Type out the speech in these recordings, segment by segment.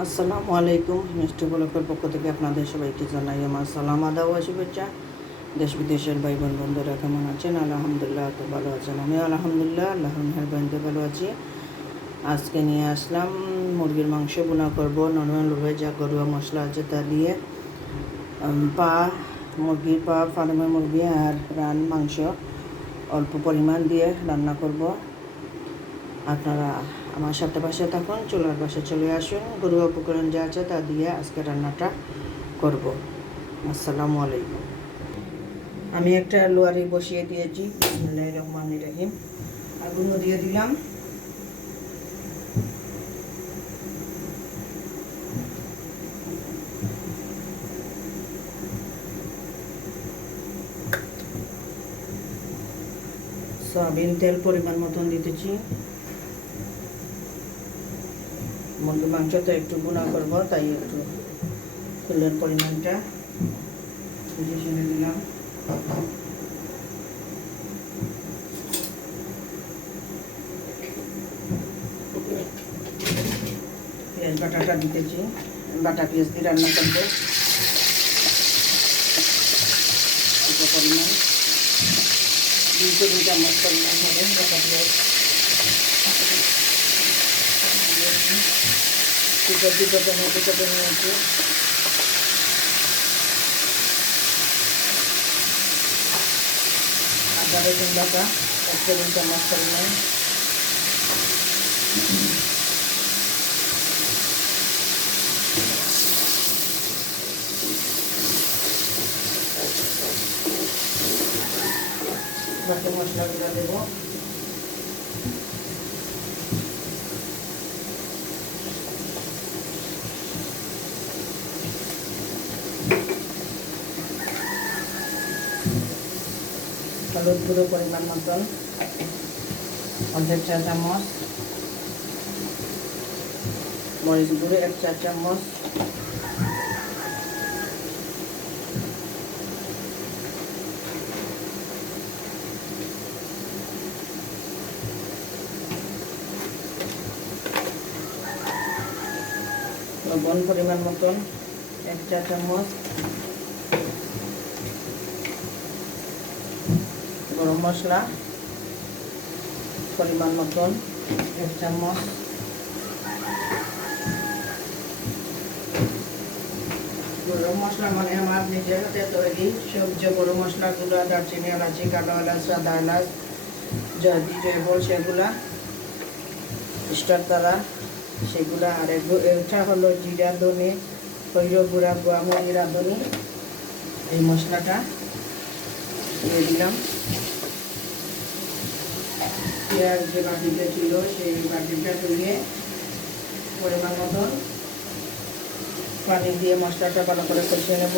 আসসালামু আলাইকুম। মিষ্টি ব্লকের পক্ষ থেকে আপনাদের সবাইকে জানাই আমার সালাম, আদাব ও শুভেচ্ছা। দেশ বিদেশের ভাই বোন বন্ধুরা কেমন আছেন? আলহামদুলিল্লাহ, তো ভালো আছেন। আমি আলহামদুলিল্লাহ আল্লাহর মেহেরবানিতে ভালো আছি। আজকে নিয়ে আসলাম মুরগির মাংস বোনা করব নর্মালভাবে, যা ঘরোয়া মশলা আছে তা দিয়ে। পা মুরগির পা, ফার্মের মুরগি আর রান মাংস অল্প পরিমাণ দিয়ে রান্না করব। আপনারা আমার সাথে পাশে থাকুন, চুলার পাশে চলে আসুন। ঘরোয়া উপকরণ যা আছে তা দিয়ে আজকে রান্নাটা করব। আসসালামু আলাইকুম। আমি একটা লোয়ারি বসিয়ে দিয়েছি, বিসমিল্লাহির রহমানির রহিম। আগুনও দিয়ে দিলাম। সয়াবিন তেল পরিমাণ মতন দিতেছি। মুরগির মাংস তো একটু গুঁড়া করবো, তাই একটু তেলের পরিমাণটা বুঝে শুনে দিলাম। পেঁয়াজ বাটাটা দিতেছি, বাটা পেঁয়াজ দিয়ে রান্না করবো অল্প পরিমাণ, 2 চামচ পরিমাণ হবে বাটা পেঁয়াজ। দুটো টমেটো কেটে নিয়েছি। আদা রসুন বাটা 1 চামচ পরিমাণ। বাকি মশলাগুলো দেবো। হলুদ গুঁড়ো পরিমাণ মতন 1/2 চা চামচ, মরিচ গুঁড়ো 1 চা চামচ, লবণ পরিমাণ মতন 1 চা চামচ, গরম মশলা পরিমাণ মতন 1 চামচ, গরম মশলা মানে আমার নিজের হাতে তৈরি সবজি গরম মশলাগুলো, দারচিনি, এলাচি, কালো এলাচ, সাদা এলাচ, জয়দি, জয়ফল সেগুলা, স্টার তারা সেগুলা। আর এটা হলো জিরা, ধনে, সৈর গুঁড়া, গোয়ামরি, রাঁধুনি। এই মশলাটা দিয়ে দিলাম। পেঁয়াজ যে বাটিতে ছিল সেই বাটিটা ধুয়ে পরিমাণ মতন পানি দিয়ে মশলাটা ভালো করে কষিয়ে নেব।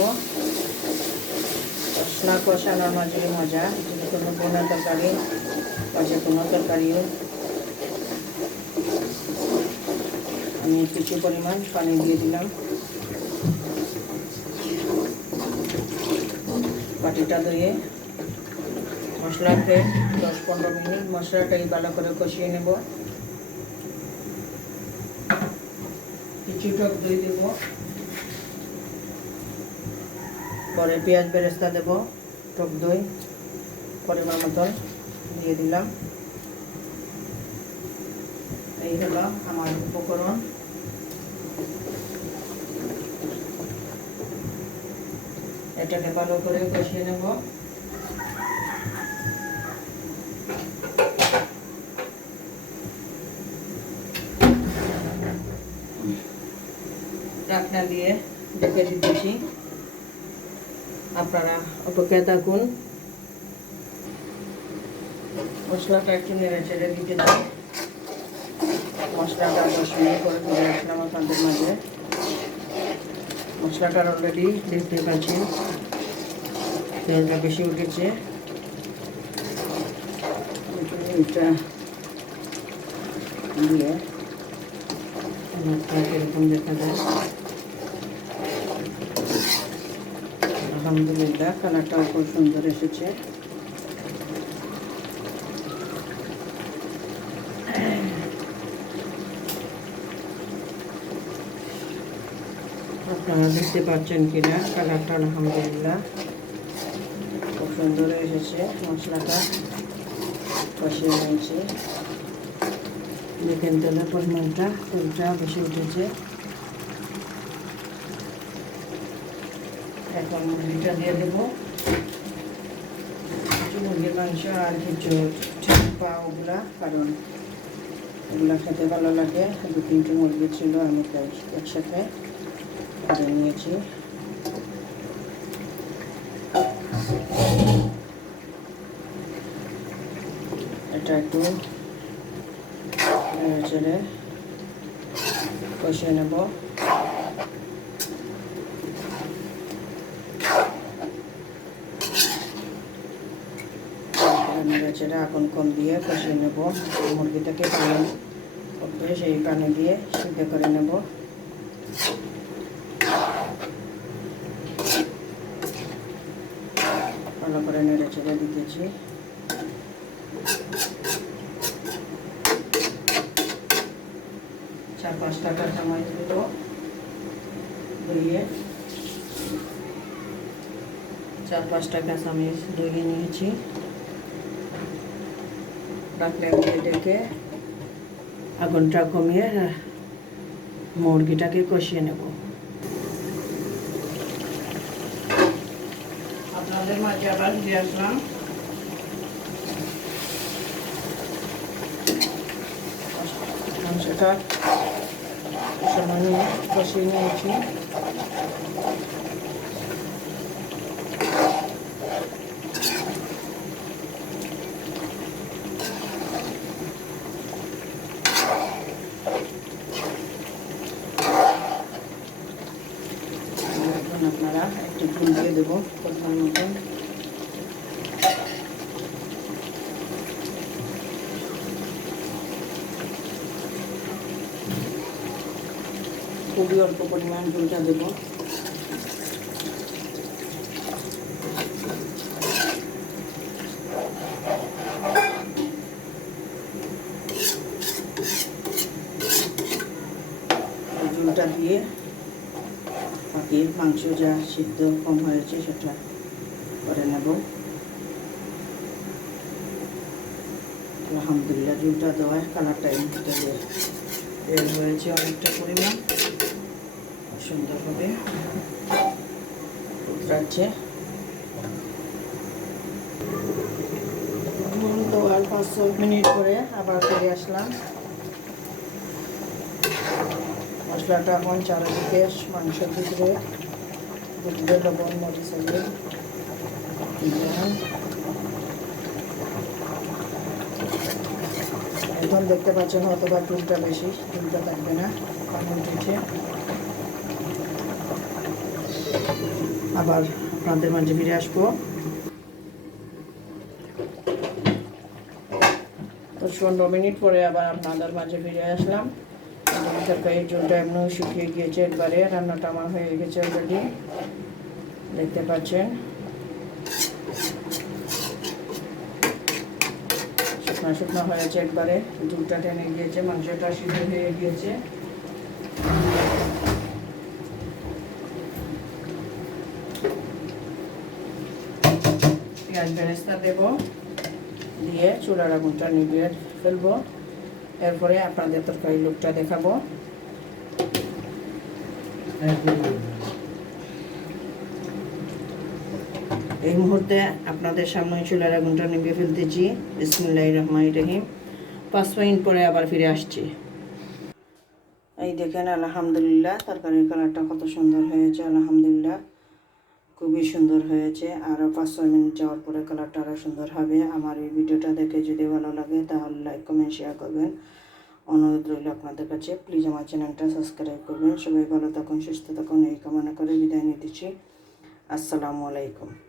মশলা কষানোর মাঝে মজা, যে কোনো বোনা তরকারি বা যে কোনো তরকারিও। আমি কিছু পরিমাণ পানি দিয়ে দিলাম। বাটিটা ধুয়ে মশলাতে 10-15 মিনিট মশলাটাই ভালো করে কষিয়ে নেব। কিছু টক দই দেব, পরে পেঁয়াজ বেরেস্তা দেব, টক দই পরিমাণ মতন দিয়ে দিলাম। এই হলো আমার উপকরণ। এটাকে ভালো করে কষিয়ে নেব। ঢাকনা দিয়ে ঢেকে দিতেছি, আপনারা অপেক্ষায় থাকুন। মশলাটা একটু নেড়ে চেড়ে দিতে চাই। মশলাটা 10 মিনিট করে ফিরে আসলাম আপনাদের মাঝে। মশলাটার অলরেডি দেখতে পাচ্ছি তেলটা বেশি উঠেছে। এটা দিয়ে এরকম দেখা যায়। আলহামদুলিল্লাহ কালারটাও খুব সুন্দর এসেছে। আপনারা দেখতে পাচ্ছেন কিনা কালারটা আলহামদুলিল্লাহ খুব সুন্দর এসেছে। মশলাটা কষিয়ে নিয়েছি, দেখেন তেলের পরিমাণটা তেলটা বেশি উঠেছে। এখন মুরগিটা দিয়ে দেবো, কিছু মুরগির মাংস আর কিছু পা ওগুলা, কারণ এগুলা খেতে ভালো লাগে। 2-3টি মুরগি ছিল, আমি তাই একসাথে করে নিয়েছি। এটা একটু নেড়ে কষিয়ে নেব। নেড়েচেড়ে আগুন কম দিয়ে কষিয়ে নেব। মুরগিটাকে পানি করতে সেই পানি দিয়ে সিদ্ধ করে নেব। ভালো করে নেড়েচেড়ে দিতেছি। চার 5টা কাঁচামরিচ দেবো, ধুয়ে 4-5টা কাঁচামরিচ ধুয়ে নিয়েছি। ডাকলে ডেকে আগুনটা কমিয়ে মুরগিটাকে কষিয়ে নেব। আপনাদের মাঝে আবার দিয়ে আসলাম। মাংসটা সময় নিয়ে কষিয়ে নিয়েছি। আপনারা একটু ফুল দিয়ে দেবো পরিমাণ মতন। খুবই অল্প পরিমাণ ঝোলটা দেবো। ঝোলটা দিয়ে বাকি মাংস যা সিদ্ধ কম হয়েছে সেটা করে নেব। আলহামদুলিল্লাহ ঝোলটা দেওয়ায় কালারটা এই মুহূর্তে বের হয়েছে অনেকটা পরিমাণ, সুন্দরভাবে উতরাচ্ছে। দেওয়ার 5-6 মিনিট পরে আবার ফিরে আসলাম। মশলাটা এখন চারিদিকে মাংসের ভিতরে দুধে লবণ মরিচ দিয়ে এখন দেখতে পাচ্ছেন হয়তো বা ঝোলটা বেশি, ঝোলটা থাকবে না, পানি উঠেছে। আবার আপনাদের মাঝে ফিরে আসবো। 10-15 মিনিট পরে আবার আপনাদের মাঝে ফিরে আসলাম। তরকারি ঝোলটা এমন শুকিয়ে গিয়েছে একবারে, রান্নাটা আমার হয়ে গেছে অলরেডি, দেখতে পাচ্ছেন। শুকনো শুকনো হয়েছে একবারে, ঝোলটা টেনে গিয়েছে, মাংসটা সিদ্ধ হয়ে গিয়েছে। পেঁয়াজ বেরেস্তা দেবো, দিয়ে চুলার আগুনটা নিভিয়ে ফেলবো। এরপরে আপনাদের তরকারি লুকটা দেখাবো। এই মুহূর্তে আপনাদের সামনে চুলার আগুনটা নিভিয়ে ফেলতেছি। বিসমিল্লাহির রহমানির রহিম। 5 মিনিট পরে আবার ফিরে আসছি। এই দেখেন আলহামদুলিল্লাহ তরকারির কালারটা কত সুন্দর হয়েছে। আলহামদুলিল্লাহ খুবই সুন্দর হয়েছে। আরও 5-6 মিনিট যাওয়ার পরে কালারটা আরও সুন্দর হবে। আমার এই ভিডিওটা দেখে যদি ভালো লাগে তাহলে লাইক কমেন্ট শেয়ার করবেন। অনুরোধ রইল আপনাদের কাছে, প্লিজ আমার চ্যানেলটা সাবস্ক্রাইব করবেন। সবাই ভালো থাকুন, সুস্থ থাকুন এই কামনা করে বিদায় নিতেছি। আসসালামু আলাইকুম।